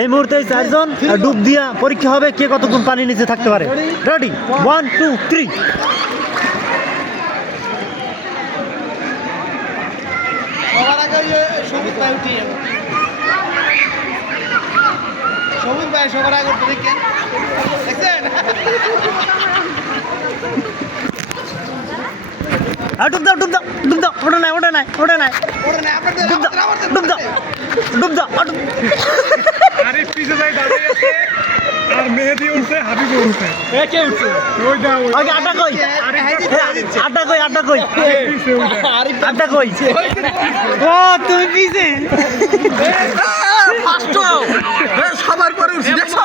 এই মুহূর্তে চারজন ডুব দিয়া পরীক্ষা হবে কে কতক্ষণ পানির নিচে থাকতে পারে রেডি ওয়ান টু থ্রি ওটা নাই ওটা নাই ওটা নাই ওটা নাই ওটা নাই ডুব যা আরে পিছে যাই আর মেহেদি উঠছে হাবিব উঠছে ওই যা ওই আটা কই আরে আটা কই আটা কই আরে আটা কই ও তুমি পিছে ফাস্ট হও সবার পরে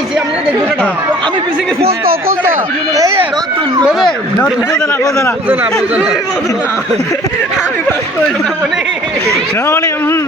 দিছি আমরা দেখবো কেটা আমি পিছে গেছি কোন তো কোন তো এই বলে না বুঝো না বুঝো না বুঝো না আমি ফাস্ট হইছি মানে শ্রাবণী হুম